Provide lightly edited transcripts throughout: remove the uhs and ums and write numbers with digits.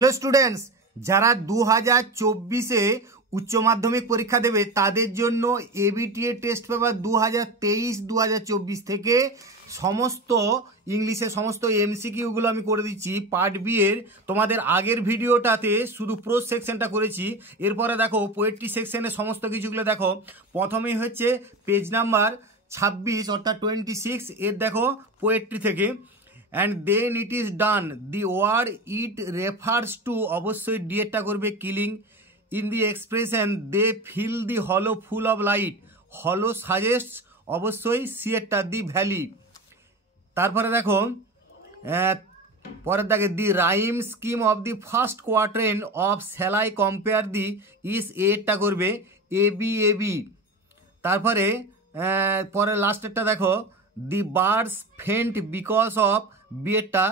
Hello students, যারা 2024-এ উচ্চ মাধ্যমিক পরীক্ষা দেবে তাদের জন্য এবিটিএ টেস্ট পেপার 2023-2024 থেকে সমস্ত ইংলিশের সমস্ত এমসিকিউগুলো আমি করে দিচ্ছি। পার্ট বি এর তোমাদের আগের ভিডিওটাতে শুধু প্রোজ সেকশনটা করেছি। এরপরে দেখো পোয়েট্রি সেকশনের সমস্ত কিছুগুলো দেখো। প্রথমেই হচ্ছে পেজ নাম্বার 26 অর্থাৎ 26 এর দেখো পোয়েট্রি থেকে। And then it is done, the word it refers to, অবশ্যই ডিএটা করবে killing. In the expression they fill the hollow full of light, hollow suggest, অবশ্যই সিয়েরটা দি ভ্যালি। তারপরে দেখো পরের দাগে the rhyme scheme of the first quatrain of সেলাই কম্পেয়ার দি ইস এরটা করবে এ বি। তারপরে পরের লাস্টেরটা দেখো the birds faint because of বিয়েরটা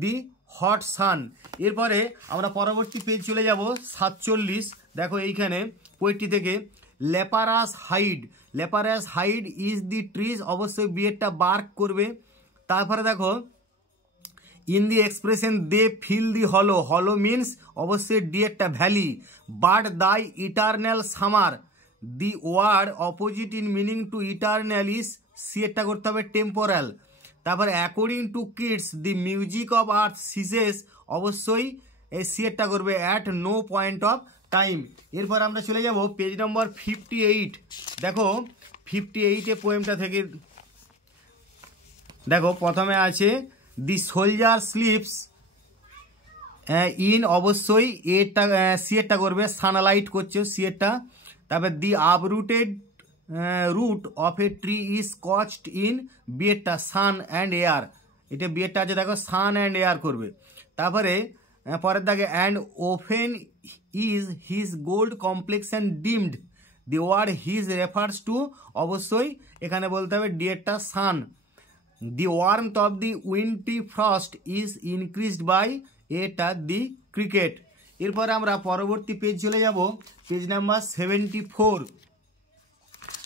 দি হট সান। এরপরে আমরা পরবর্তী পেজ চলে যাব 47। দেখো এইখানে পোয়েট্রি থেকে leopards hide is the trees, অবশ্যই বিয়েরটা বার্ক করবে। তারপরে দেখো in the expression they fill the hollow means অবশ্যই ডিয়েরটা valley. But thy eternal summer, the word opposite in meaning to eternal is, সিয়েরটা করতে হবে টেম্পোরাল। তারপরে according to Keats the music of earth ceases, অবশ্যই এই সিয়েরটা করবে at no point of time. এরপর আমরা চলে যাব পেজ নম্বর 58। দেখো 58 পোয়েমটা থেকে দেখো প্রথমে আছে দি সোলজার স্লিপস ইন, অবশ্যই এরটা সিয়েরটা করবে সানলাইট করছে সিয়েরটা। তারপর the uprooted root of a tree is scorched in, বিয়েরটা সান অ্যান্ড এয়ার, এটা বিয়েরটা আছে দেখো সান অ্যান্ড এয়ার করবে। তারপরে পরের দাগে and often is his gold complexion dimmed, the word his refers to, অবশ্যই এখানে বলতে হবে ডিয়েরটা sun. The warmth of the wintry frost is increased by, এটা দি ক্রিকেট। এরপরে আমরা পরবর্তী পেজ চলে যাব পেজ নাম্বার 74।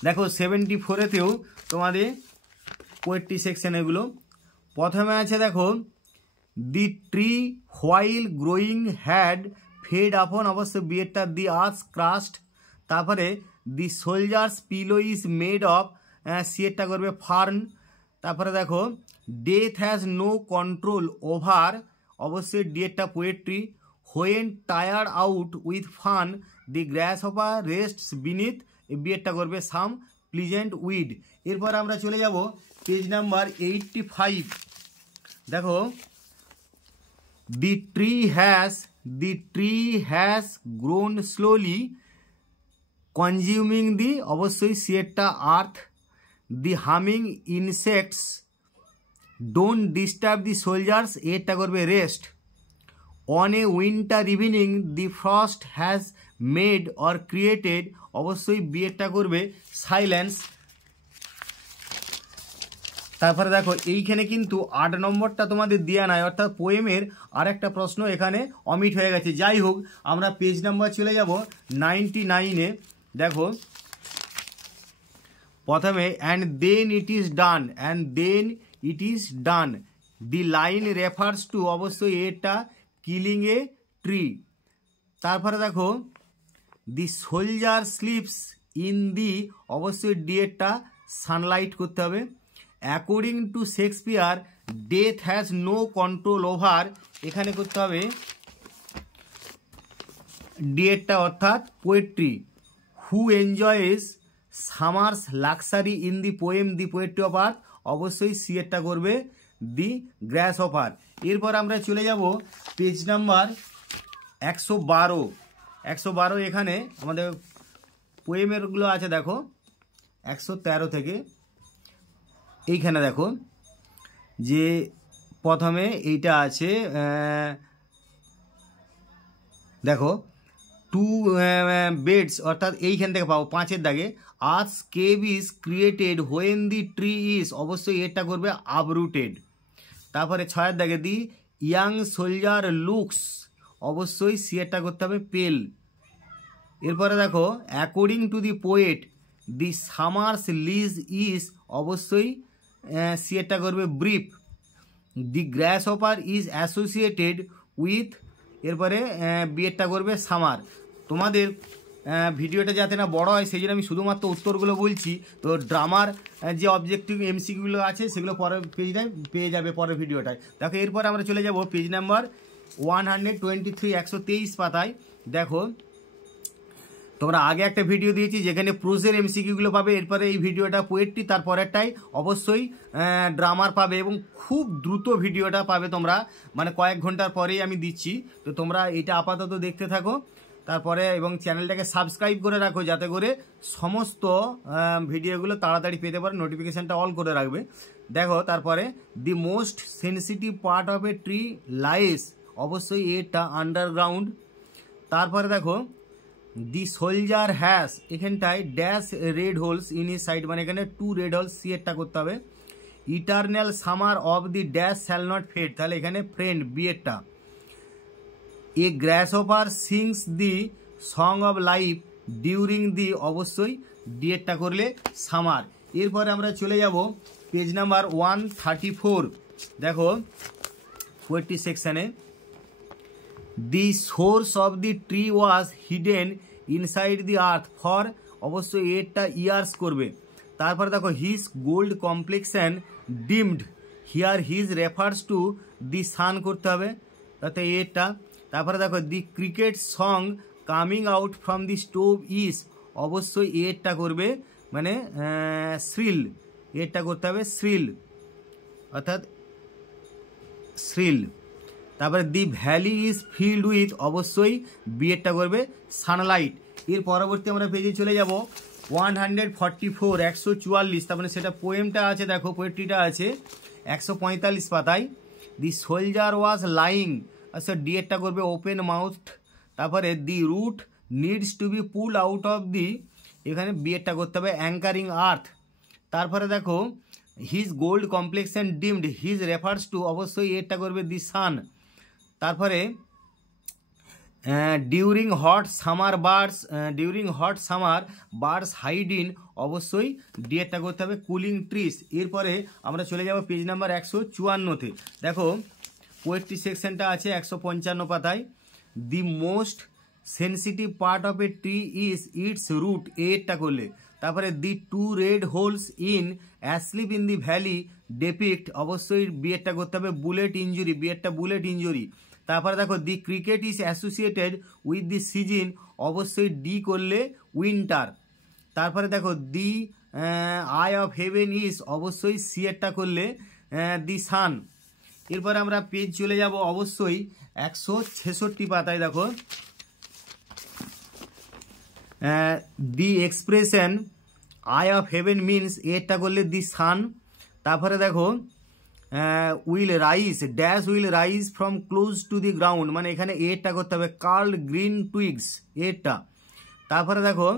দেখো 74-এতেও তোমাদের পোয়েট্রি সেকশন এগুলো। প্রথমে আছে দেখো the tree while growing had fed upon, অবশ্য বিয়েরটা দি আর্থ ক্রাস্ট। তারপরে the soldier's pillow is made of, সিয়েরটা করবে ফার্ন। তারপরে দেখো death has no control over, অবশ্যই ডিয়েরটা poetry. When tired out with fun the grasshopper rests beneath, বিয়েরটা করবে সাম প্লিজেন্ট উইড। এরপর আমরা চলে যাব পেজ নাম্বার 85। দেখো the tree has grown slowly consuming the, অবশ্যই সিয়েরটা earth. The humming insects don't disturb the soldiers, এরটা করবে rest. On a winter evening the frost has made or created, অবশ্যই বিয়েরটা করবে সাইলেন্স। তারপরে দেখো এইখানে কিন্তু 8 নম্বরটা তোমাদের দেওয়া নাই, অর্থাৎ পোয়েমের আর একটা প্রশ্ন এখানে অমিট হয়ে গেছে। যাই হোক আমরা পেজ নাম্বার চলে যাব 99-এ। দেখো প্রথমে and then it is done, the line refers to, অবশ্যই এটা কিলিং এ ট্রি। তারপরে দেখো the soldier sleeps in the, অবশ্যই ডিয়েরটা সানলাইট করতে হবে। According to Shakespeare death has no control over, এখানে করতে হবে ডিয়েরটা অর্থাৎ poetry. Who enjoys summer's luxury in the poem the poetry of earth, অবশ্যই সিয়েরটা করবে দি গ্রাস অফার। এরপর আমরা চলে যাব পেজ নাম্বার 112। এখানে আমাদের পোয়েমেরগুলো আছে দেখো 113 থেকে। এইখানে দেখো যে প্রথমে এইটা আছে দেখো টু বেডস, অর্থাৎ এইখান থেকে পাবো 5-এর দাগে earths cave is created when the tree is, অবশ্যই এটা করবে আপরুটেড। তারপরে 6-এর দাগে দি ইয়াং সোলজার লুকস, অবশ্যই সিয়েরটা করতে হবে পেল। এরপরে দেখো according to the poet the summer's lease is, অবশ্যই সিয়েরটা করবে brief. The grasshopper is associated with এরপরে বিয়েরটা করবে সামার। তোমাদের ভিডিওটা যাতে না বড় হয় সেই জন্য আমি শুধুমাত্র উত্তরগুলো বলছি। তো ড্রামার যে অবজেক্টিভ এমসিকিউগুলো আছে সেগুলো পরের পেজটায় পেয়ে যাবে, পরের ভিডিওটায় দেখো। এরপরে আমরা চলে যাব পেজ নাম্বার 123, 123 পাতায়। দেখো তোমরা আগে একটা ভিডিও দিয়েছি যেখানে প্রোজের এমসিকিউগুলো পাবে, এরপরে এই ভিডিওটা পোয়েট্রি, তারপরেরটাই অবশ্যই ড্রামার পাবে এবং খুব দ্রুত ভিডিওটা পাবে তোমরা, মানে কয়েক ঘন্টার পরেই আমি দিচ্ছি। তো তোমরা এটা আপাতত দেখতে থাকো তারপরে, এবং চ্যানেলটাকে সাবস্ক্রাইব করে রাখো যাতে করে সমস্ত ভিডিওগুলো তাড়াতাড়ি পেতে পারো, নোটিফিকেশানটা অল করে রাখবে। দেখো তারপরে the most sensitive part of a tree lies, অবশ্যই এটা আন্ডারগ্রাউন্ড। তারপরে দেখো দি সোলজার হ্যাজ, এখানটায় dash red holes in is side, মানে এখানে 2 রেড হোলস, সি এরটা করতে হবে। Eternal summer of the dash shall not fade, তাহলে এখানে ফ্রেন্ড বি এরটা। A grasshopper sings the song of life during the, অবশ্যই ডি এরটা করলে সামার। এরপরে আমরা চলে যাব পেজ নাম্বার 134। দেখো পোয়েট্রি সেকশানে the source of the tree was hidden inside the earth for, অবশ্যই এরটা ইয়ার্স করবে। তারপরে দেখো his gold complexion dimmed, here his refers to the sun করতে হবে, তাতে এরটা। তারপরে দেখো the cricket song coming out from the stove is, অবশ্যই এরটা করবে, মানে শ্রিল, এরটা করতে হবে শ্রিল, অর্থাৎ শ্রিল। তারপরে দি ভ্যালি ইজ ফিল্ড উইথ, অবশ্যই বিয়েরটা করবে সানলাইট। এর পরবর্তী আমরা পেজে চলে যাব 144, 144, তার মানে সেটা পোয়েমটা আছে, দেখো পোয়েট্রিটা আছে 145 পাতায়। দি সোলজার ওয়াজ লাইং, আচ্ছা ডি এরটা করবে ওপেন মাউথ। তারপরে the root needs to be pull out of the, এখানে বিয়েরটা করতে হবে অ্যাঙ্কারিং আর্থ। তারপরে দেখো his gold complexion dimmed, his refers to, অবশ্যই এরটা করবে দি সান। তারপরে during hot summer birds hide in, অবশ্যই ডি এরটা করতে হবে কুলিং ট্রিস। এরপরে আমরা চলে যাব পেজ নাম্বার 154-তে। দেখো পোয়েট্রি সেকশনটা আছে 155 পাতায়। The most sensitive part of a tree is its root, এরটা করলে। তারপরে the 2 red holes in asleep in the valley depict, অবশ্যই বিয়েরটা করতে হবে বুলেট ইঞ্জুরি, বিয়েরটা বুলেট ইঞ্জুরি। তারপরে দেখো the cricket is associated with the season, অবশ্যই ডি করলে উইন্টার। তারপরে দেখো the eye of heaven is, অবশ্যই সি এরটা করলে দি সান। এরপরে আমরা পেজ চলে যাব অবশ্যই 166 পাতায়। দেখো the expression eye of heaven means, এরটা করলে দি সান। তারপরে দেখো will rise dash will rise from close to the ground, মানে এখানে এরটা করতে হবে কার্ল গ্রিন টুইগস, এরটা। তারপরে দেখো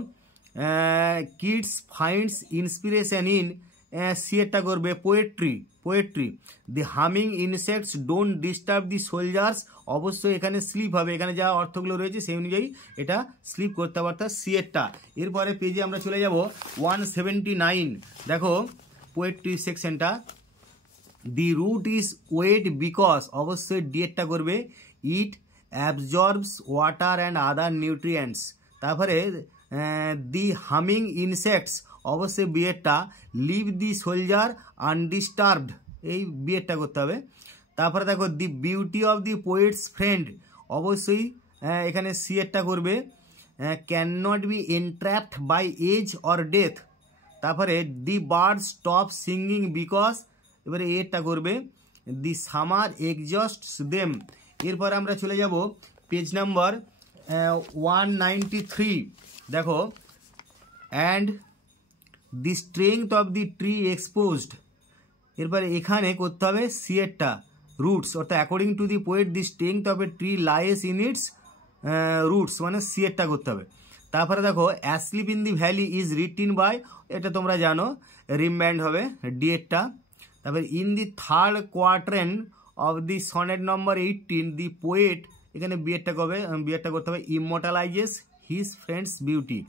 Keats finds inspiration in, C এরটা করবে poetry. The humming insects don't disturb the soldiers, অবশ্যই এখানে স্লিপ হবে, এখানে যা অর্থগুলো রয়েছে সেই অনুযায়ী এটা স্লিপ করতে হবে, অর্থাৎ সি এরটা। এরপরে পেজে আমরা চলে যাব 179। দেখো পোয়েট্রি সেকশনটা। The root is wet because, অবশ্যই ডি এরটা করবে it absorbs water and other nutrients. তারপরে দি হামিং ইনসেক্টস, অবশ্যই বিয়েরটা লিভ দি সোলজার আনডিস্টার্বড, এই বিয়েরটা করতে হবে। তারপরে দেখো the beauty of the poet's friend, অবশ্যই এখানে সি এরটা করবে can not be entrapped by age or death. তারপরে the bird stop singing because, এবারে এরটা করবে দি সামার এক্সজস্টস দেম। এরপর আমরা চলে যাব পেজ নাম্বার 193। দেখো and the strength of the tree exposed, এরপরে এখানে করতে হবে সি এরটা রুটস, অর্থাৎ according to the poet the strength of a tree lies in its roots, মানে সি এরটা করতে হবে। তারপরে দেখো asleep in the valley is written by, এটা তোমরা জানো রিম্যান্ড হবে ডি এরটা। তারপরে in the third quatrain of the sonnet number 18 the poet, এখানে বিয়েরটা করতে হবে ইমমর্টালাইজেস হিজ ফ্রেন্ডস বিউটি,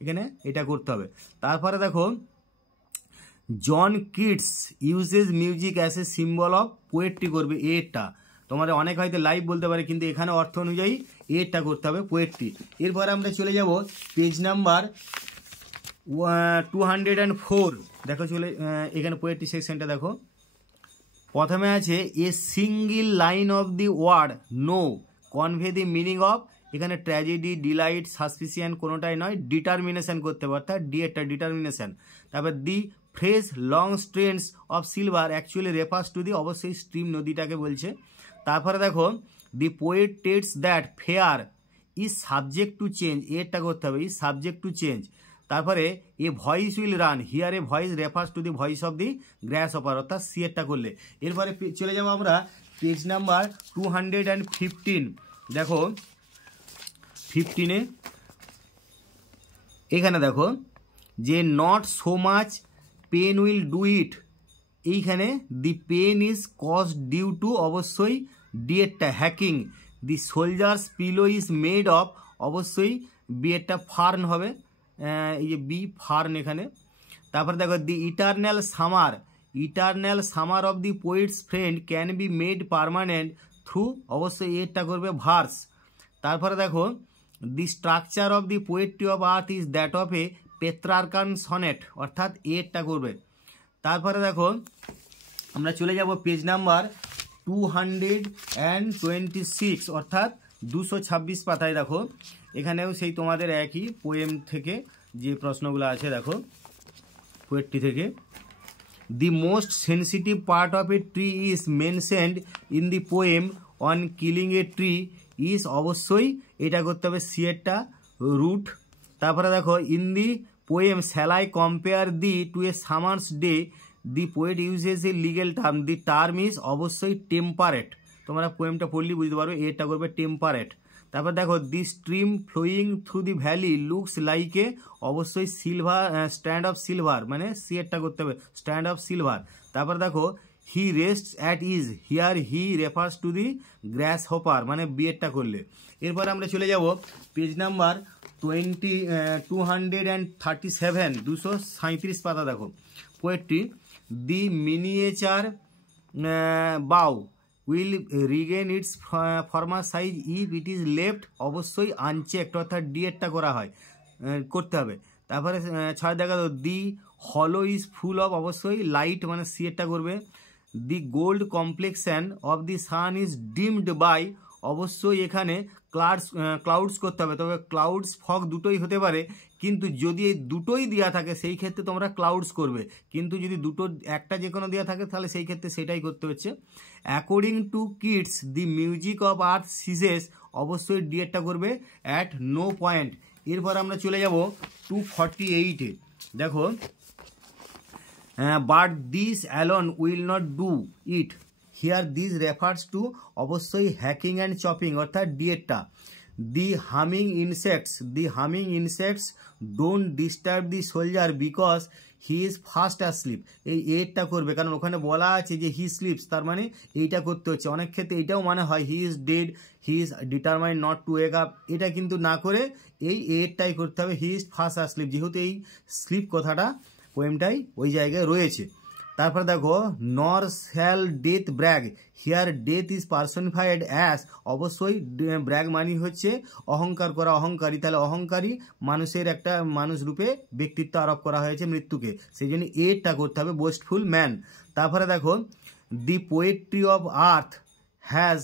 এখানে এটা করতে হবে। তারপরে দেখো John Keats uses music as a symbol of poetry করবে এরটা। তোমাদের অনেক হয়তো লাইভ বলতে পারে, কিন্তু এখানে অর্থ অনুযায়ী এরটা করতে হবে পোয়েট্রি। এরপর আমরা চলে যাব পেজ নাম্বার 204। দেখো এখানে পোয়েট্রি সেকশনটা দেখো। প্রথমে আছে a single line of the word no convey the meaning of, এখানে ট্র্যাজেডি, ডিলাইট, সাসপিসিয়ান কোনোটাই নয়, ডিটারমিনেশন করতে হবে, অর্থাৎ ডি একটা ডিটারমিনেশন। তারপর the phrase long strands of silver actually refers to the, অবশ্যই স্ট্রিম নদীটাকে বলছে। তারপরে দেখো the poet states that fair is subject to change, এরটা করতে হবে, ইজ সাবজেক্ট টু চেঞ্জ। তারপরে a voice will run, here a voice refers to the voice of the grasshopper, অর্থাৎ সিয়েরটা করলে। এরপরে চলে যাবো আমরা পেজ নাম্বার 215। দেখো 15-এ এখানে দেখো যে not so much pain will do it, এইখানে the pain is caused due to, অবশ্যই ডিএরটা hacking. The soldier's pillow is made of, অবশ্যই বিএরটা ফার্ন হবে, এই যে বি ফার্ন এখানে। তারপর দেখো the eternal summer of the poet's friend can be made permanent through, অবশ্যই এরটা করবে ভার্স। তারপরে দেখো the structure of the poetry of earth is that of a Petrarchan sonnet, অর্থাৎ এরটা করবে। তারপরে দেখো আমরা চলে যাব পেজ নাম্বার 226, অর্থাৎ 226 পাতায়। দেখো এখানেও সেই তোমাদের একই পোয়েম থেকে যে প্রশ্নগুলো আছে, দেখো পোয়েট্রি থেকে। The most sensitive part of a tree is mentioned in the poem on killing a tree is, অবশ্যই এটা করতে হবে সিয়েরটা রুট। তারপরে দেখো in the poem shall I compare thee to a summer's day, the poet uses a legal term, the term is অবশ্যই temperate, তোমরা পোয়েমটা পড়লেই বুঝতে পারো, এটা করবে টেম্পারেট। তারপর দেখো the stream flowing through the valley looks like a, অবশ্যই সিলভার স্ট্যান্ড অফ সিলভার, মানে সিয়েরটা করতে হবে স্ট্যান্ড অফ সিলভার। তারপর দেখো he rests at ease, here he refers to the grasshopper, মানে বিয়েরটা করলে। এরপর আমরা চলে যাব পেজ নাম্বার 237, 237 পাতা। দেখো পোয়েট্রি দি মিনিয়েচার বাউ will regain it's former size if it is left, অবশ্যই আনচেকড, অর্থাৎ ডিএরটা করা হয়, করতে হবে। তারপরে 6 দেখা দাও দি হলো ইজ ফুল অফ, অবশ্যই লাইট, মানে সিয়েরটা করবে। The gold complexion of the sun is dimmed by, অবশ্যই এখানে ক্লাউডস করতে হবে, তবে ক্লাউডস ফগ দুটোই হতে পারে, কিন্তু যদি এই দুটোই দেওয়া থাকে সেই ক্ষেত্রে তোমরা ক্লাউডস করবে, কিন্তু যদি দুটো একটা যে কোনো দেওয়া থাকে তাহলে সেই ক্ষেত্রে সেটাই করতে হচ্ছে। According to Keats the music of earth ceases, অবশ্যই ডিএরটা করবে অ্যাট নো পয়েন্ট। এরপর আমরা চলে যাব 248-এ। দেখো but this alone will not do it, here this refers to, অবশ্যই হ্যাকিং অ্যান্ড চপিং, অর্থাৎ ডিএরটা। The humming insects don't disturb the soldier because he is fast asleep, এই এরটা করবে, কারণ ওখানে বলা আছে যে হি স্লিপস, তার মানে এইটা করতে হচ্ছে। অনেক ক্ষেত্রে এটাও মানে হয় he is dead, he is determined not to wake up, এটা কিন্তু না করে এই এরটাই করতে হবে, হি ইজ ফাস্ট অ্যাসলিপ, যেহেতু এই স্লিপ কথাটা পোয়েমটাই ওই জায়গায় রয়েছে। তারপর দেখো nor shall death brag, here death is personified as, অবশ্যই ব্র্যাগ মানি হচ্ছে অহংকার করা, অহংকারী, তাহলে অহংকারী মানুষের একটা মানুষ রূপে ব্যক্তিত্ব আরোপ করা হয়েছে মৃত্যুকে, সেই জন্য এরটা করতে হবে বোস্টফুল ম্যান। তারপরে দেখো দি পোয়েট্রি অফ আর্থ হ্যাজ,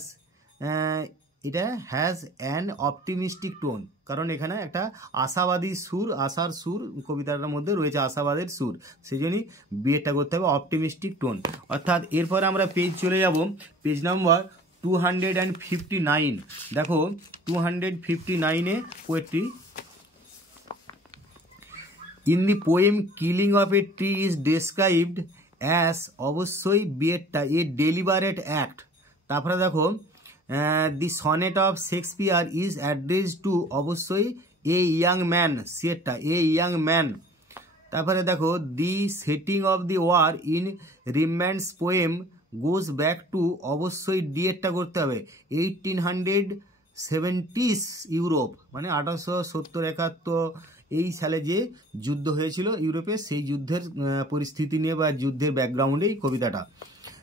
এটা হ্যাজ অ্যান অপটিমিস্টিক টোন, কারণ এখানে একটা আশাবাদী সুর, আশার সুর কবিতাটার মধ্যে রয়েছে, আশাবাদের সুর, সেই জন্যই বিয়েটা করতে হবে অপটিমিস্টিক টোন, অর্থাৎ। এরপরে আমরা পেজ চলে যাব পেজ নাম্বার 259। দেখো 259-এ poetry in the poem killing of a tree is described as, অবশ্যই বিয়েরটা এ ডেলিবারেট অ্যাক্ট। তারপরে দেখো the sonnet of Shakespeare is address to, অবশ্যই এ ইয়াং ম্যান, সিয়েরটা এ ইয়াং ম্যান। তারপরে দেখো the setting of the war in Rimbaud's poem goes back to, অবশ্যই ডিএরটা করতে হবে 1870s ইউরোপ, মানে 1870-71 এই সালে যে যুদ্ধ হয়েছিল ইউরোপে, সেই যুদ্ধের পরিস্থিতি নিয়ে বা যুদ্ধের ব্যাকগ্রাউন্ডে এই কবিতাটা।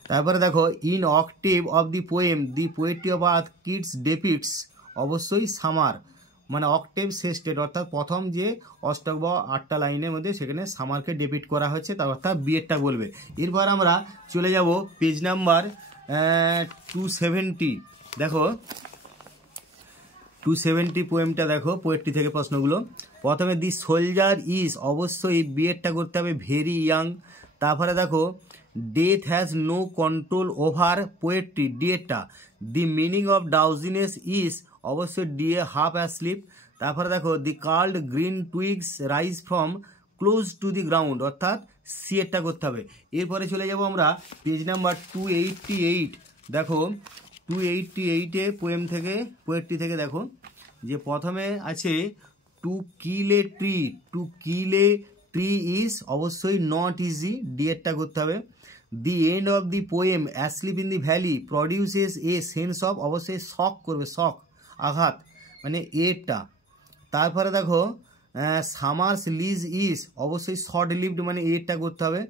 তারপরে দেখো in octave of the poem the poetry of earth কিডস ডেপিক্টস, অবশ্যই সামার, মানে অক্টেভ সেস্টেড অর্থাৎ প্রথম যে অষ্টক বা 8টা লাইনের মধ্যে সেখানে সামারকে ডেপিক্ট করা হচ্ছে, তার অর্থাৎ বিয়েরটা বলবে। এরপর আমরা চলে যাব পেজ নাম্বার 270। দেখো 270 পোয়েমটা দেখো, পোয়েট্রি থেকে প্রশ্নগুলো। প্রথমে দি সোলজার ইজ, অবশ্যই বিয়েরটা করতে হবে ভেরি ইয়াং। তারপরে দেখো death has no control over poetry, ডিএটা। The meaning of drowsiness is, অবশ্যই ডিএ হাফ অ্যাসলিপ। তারপরে দেখো the curled green twigs rise from close to the ground, অর্থাৎ সিএরটা করতে হবে। এরপরে চলে যাব আমরা পেজ নাম্বার 288। দেখো 288 পোয়েম থেকে, পোয়েট্রি থেকে দেখো যে প্রথমে আছে to kill a tree, to kill a tree is, অবশ্যই নট ইজি, ডিএরটা করতে হবে। The end of the poem asleep in the valley produces a sense of, অবশ্যই শক করবে, শক, আঘাত, মানে এরটা। তারপরে দেখো সামার্স লিজ ইজ, অবশ্যই শর্ট লিভড, মানে এরটা করতে হবে।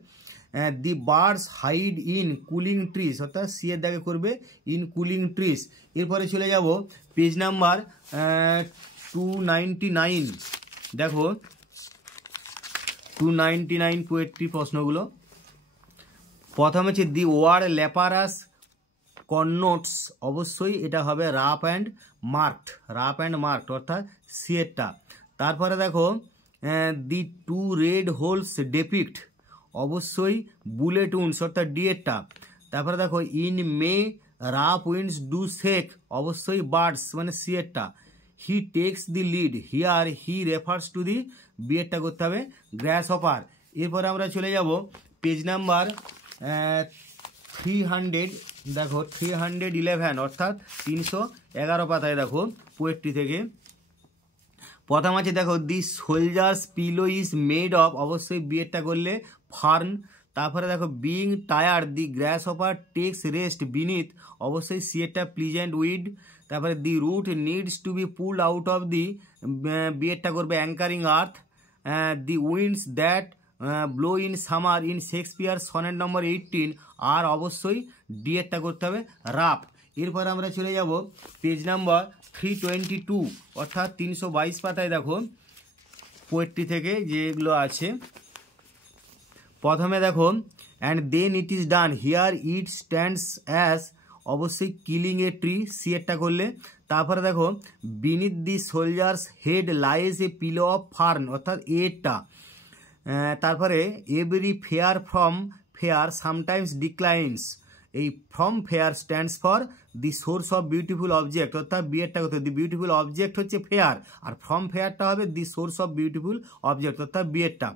The birds hide in cooling trees, অর্থাৎ সি এর দাগে করবে ইন কুলিং ট্রিজ। এরপরে চলে যাব পেজ নাম্বার 299। দেখো 299 পোয়েট্রি প্রশ্নগুলো। প্রথম হচ্ছে দি ওয়ার্ড ল্যাপারাস কননোটস, অবশ্যই এটা হবে rough and marked, rough and marked, অর্থাৎ সিএরটা। তারপরে দেখো the two red holes depict, অবশ্যই বুলেট উন্ডস, অর্থাৎ ডিএরটা। তারপরে দেখো in May rough winds do shake, অবশ্যই বার্ডস, মানে সিএরটা। He takes the lead, here he refers to the, বিএরটা করতে হবে গ্রাস হপার। এরপরে আমরা চলে যাব পেজ নাম্বার 300। দেখো 311, অর্থাৎ 311 পাতায় দেখো পোয়েট্রি থেকে। প্রথম আছে দেখো the soldier's pillow is made of, অবশ্যই বিয়েরটা করলে ফার্ন। তারপরে দেখো being tired the grasshopper takes rest beneath, অবশ্যই সিয়েরটা প্লিজেন্ট উইড। তারপরে the root needs to be pulled out of the, বিয়েরটা করবে anchoring earth. The winds that blow in summer in Shakespeare sonnet number 18 are, অবশ্যই ডিএরটা করতে হবে rough. এরপর আমরা চলে যাব পেজ নাম্বার 322, অর্থাৎ 322 পাতায় দেখো পোয়েট্রি থেকে যেগুলো আছে। প্রথমে দেখো and then it is done here it stands as, অবশ্যই কিলিং এ ট্রি, সিএরটা করলে। তারপরে দেখো beneath the soldiers head lies a pillow of fern, অর্থাৎ এরটা। তারপরে every fair from fair sometimes declines, এই from fair stands for the source of beautiful object, অর্থাৎ বিয়েরটা করতে হবে। দি বিউটিফুল অবজেক্ট হচ্ছে ফেয়ার, আর ফ্রম ফেয়ারটা হবে the source of beautiful object, অর্থাৎ বিয়েরটা।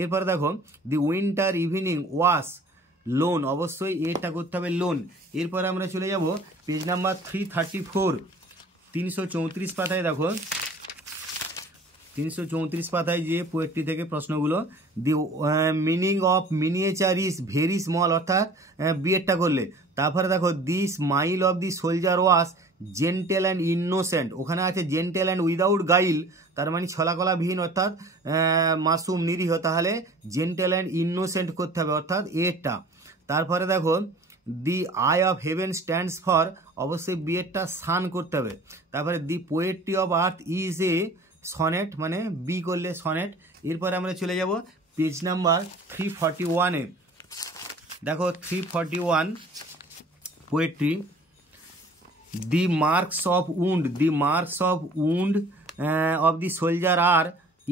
এরপরে দেখো the winter evening was lone, অবশ্যই এটা করতে হবে লোন। এরপরে আমরা চলে যাব পেজ নাম্বার 334, 334 পাতায় দেখো 334 পাতায় যে পোয়েট্রি থেকে প্রশ্নগুলো। The meaning of miniature is very small, অর্থাৎ বিয়েরটা করলে। তারপরে দেখো the smile of the soldier was gentle and innocent, ওখানে আছে জেন্টেল অ্যান্ড উইদাউট গাইল, তার মানে ছলাকলাবিহীন, অর্থাৎ মাসুম নিরীহ, তাহলে জেন্টেল অ্যান্ড ইনোসেন্ট করতে হবে, অর্থাৎ এরটা। তারপরে দেখো the eye of heaven stands for, অবশ্যই বিয়েরটা সান করতে হবে। তারপরে the poetry of earth is a sonnet, মানে বি করলে সনেট। এরপরে আমরা চলে যাব পেজ নাম্বার 341-এ। দেখো 341 poetry. The marks of wound, the marks of wound of the soldier are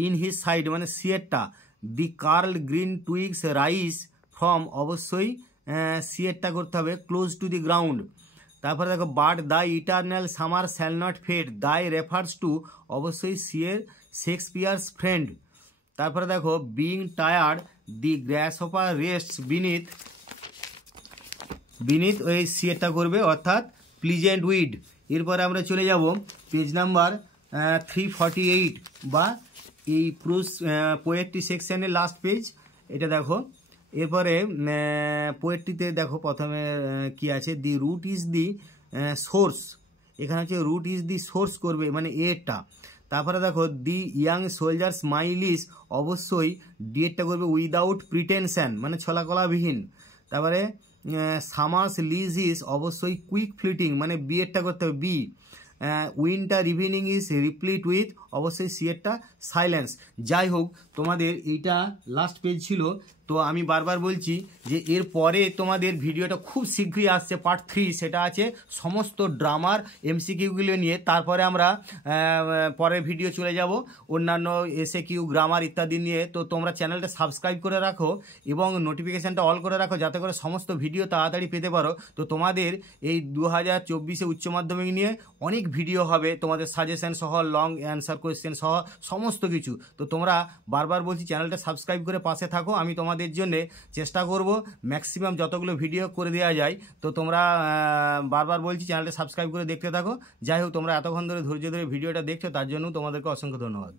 in his side, মানে সিয়েরটা। The curl green twigs rise from, অবশ্যই সিয়েরটা করতে হবে ক্লোজ টু দি গ্রাউন্ড। তারপরে দেখো but the eternal summer shall not fade, thy refers to, অবশ্যই সিয়ের শেক্সপিয়ার্স ফ্রেন্ড। তারপরে দেখো being tired the grasshopper rests beneath, beneath ওই সিয়েরটা করবে, অর্থাৎ প্লিজেন্ট উইড। এরপরে আমরা চলে যাব পেজ নাম্বার 348, বা এই পোয়েট্রি সেকশনের লাস্ট পেজ, এটা দেখো। এরপরে পোয়েট্রিতে দেখো প্রথমে কি আছে, দি রুট ইজ দি সোর্স, এখানে হচ্ছে রুট ইজ দি সোর্স করবে, মানে এরটা। তারপরে দেখো the young soldier smile is, অবশ্যই ডিএরটা করবে উইদাউট প্রিটেনশন, মানে ছলাকলাবিহীন। তারপরে সামার্স লিজ ইজ অবশ্যই কুইক ফ্লিটিং, মানে বি এরটা করতে হবে B. Winter evening is replete with, অবশ্যই সি এরটা সাইলেন্স। যাই হোক, তোমাদের এইটা লাস্ট পেজ ছিল। তো আমি বারবার বলছি যে এর পরে তোমাদের ভিডিওটা খুব শীঘ্রই আসছে পার্ট 3, সেটা আছে সমস্ত ড্রামার এমসিকিউগুলো নিয়ে। তারপরে আমরা পরের ভিডিও চলে যাব অন্যান্য এসএকিউ গ্রামার ইত্যাদি নিয়ে। তো তোমরা চ্যানেলটা সাবস্ক্রাইব করে রাখো এবং নোটিফিকেশানটা অল করে রাখো, যাতে করে সমস্ত ভিডিও তাড়াতাড়ি পেতে পারো। তো তোমাদের এই 2024 উচ্চ মাধ্যমিক নিয়ে অনেক ভিডিও হবে, তোমাদের সাজেশন সহ, লং অ্যান্সার কোয়েশ্চেন সহ সমস্ত কিছু। তো তোমরা বারবার বলছি চ্যানেলটা সাবস্ক্রাইব করে পাশে থাকো, আমি তোমাদের জন্য চেষ্টা করব ম্যাক্সিমাম যতগুলো ভিডিও করে দেওয়া যায়। তো তোমরা বারবার বলছি চ্যানেলটা সাবস্ক্রাইব করে দেখতে থাকো। যাই হোক, তোমরা এতক্ষণ ধরে ধৈর্য ধরে ভিডিওটা দেখছো, তার জন্য তোমাদেরকে অসংখ্য ধন্যবাদ।